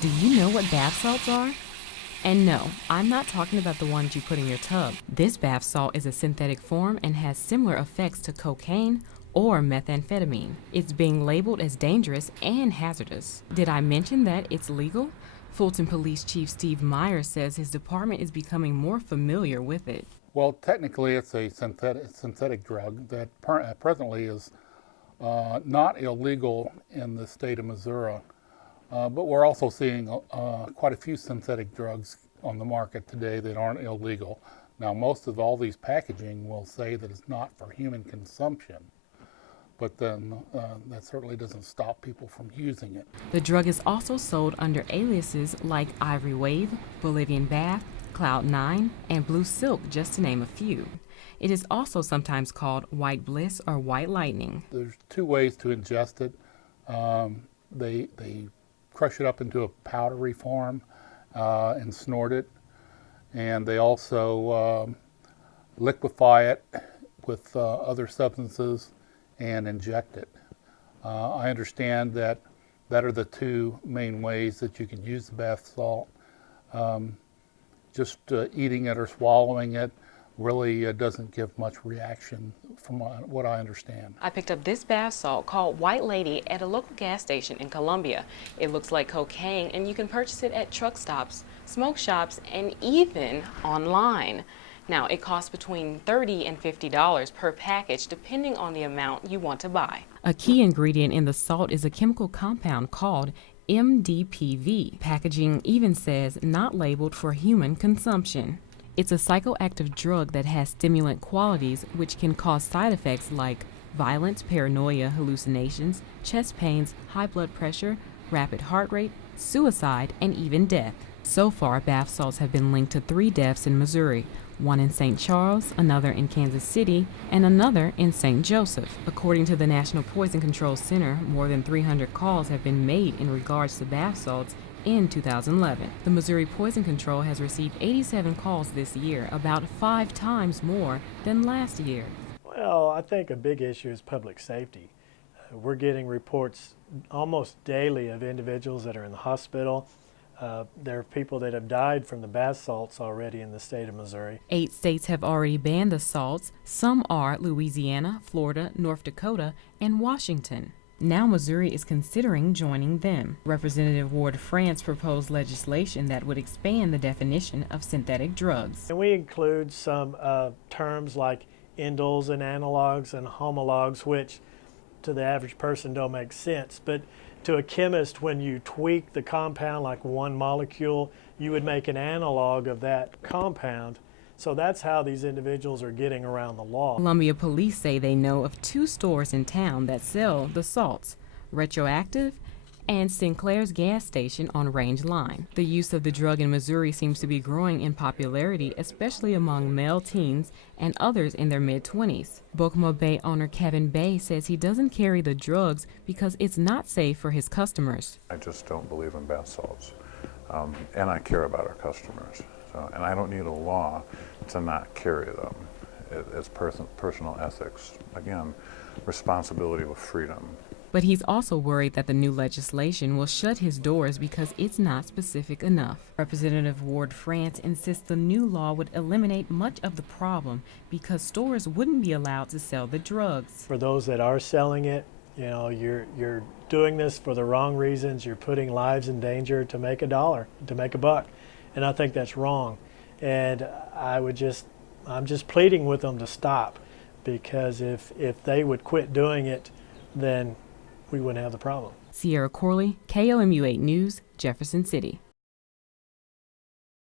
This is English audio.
Do you know what bath salts are? And no, I'm not talking about the ones you put in your tub. This bath salt is a synthetic form and has similar effects to cocaine or methamphetamine. It's being labeled as dangerous and hazardous. Did I mention that it's legal? Fulton Police Chief Steve Meyer says his department is becoming more familiar with it. Well, technically it's a synthetic drug that presently is not illegal in the state of Missouri, but we're also seeing quite a few synthetic drugs on the market today that aren't illegal. Now, most of all these packaging will say that it's not for human consumption, but then that certainly doesn't stop people from using it. The drug is also sold under aliases like Ivory Wave, Bolivian Bath, Cloud 9, and Blue Silk, just to name a few. It is also sometimes called White Bliss or White Lightning. There's two ways to ingest it. They crush it up into a powdery form and snort it, and they also liquefy it with other substances and inject it. I understand that are the two main ways that you can use the bath salt. Just eating it or swallowing it really doesn't give much reaction from what I understand. I picked up this bath salt called White Lady at a local gas station in Columbia. It looks like cocaine, and you can purchase it at truck stops, smoke shops, and even online. Now, it costs between $30 and $50 per package, depending on the amount you want to buy. A key ingredient in the salt is a chemical compound called MDPV. Packaging even says not labeled for human consumption. It's a psychoactive drug that has stimulant qualities which can cause side effects like violence, paranoia, hallucinations, chest pains, high blood pressure, rapid heart rate, suicide, and even death. So far, bath salts have been linked to 3 deaths in Missouri, one in St. Charles, another in Kansas City, and another in St. Joseph. According to the National Poison Control Center, more than 300 calls have been made in regards to bath salts in 2011. The Missouri Poison Control has received 87 calls this year, about 5 times more than last year. Well, I think a big issue is public safety. We're getting reports almost daily of individuals that are in the hospital. There are people that have died from the bath salts already in the state of Missouri. 8 states have already banned the salts. Some are Louisiana, Florida, North Dakota, and Washington. Now Missouri is considering joining them. Representative Ward France proposed legislation that would expand the definition of synthetic drugs. And we include some terms like indoles and analogs and homologs, which to the average person don't make sense. But to a chemist, when you tweak the compound like one molecule, you would make an analog of that compound. So that's how these individuals are getting around the law. Columbia police say they know of 2 stores in town that sell the salts, Retroactive and Sinclair's gas station on Range Line. The use of the drug in Missouri seems to be growing in popularity, especially among male teens and others in their mid-20s. Bokomo Bay owner Kevin Bay says he doesn't carry the drugs because it's not safe for his customers. I just don't believe in bath salts, and I care about our customers. And I don't need a law to not carry them. It's personal ethics. Again, responsibility with freedom. But he's also worried that the new legislation will shut his doors because it's not specific enough. Representative Ward France insists the new law would eliminate much of the problem because stores wouldn't be allowed to sell the drugs. For those that are selling it, you know, you're doing this for the wrong reasons. You're putting lives in danger to make $1, to make $1. And I think that's wrong. And I'm just pleading with them to stop, because if they would quit doing it, then we wouldn't have the problem. Ciara Corley, KOMU 8 News, Jefferson City.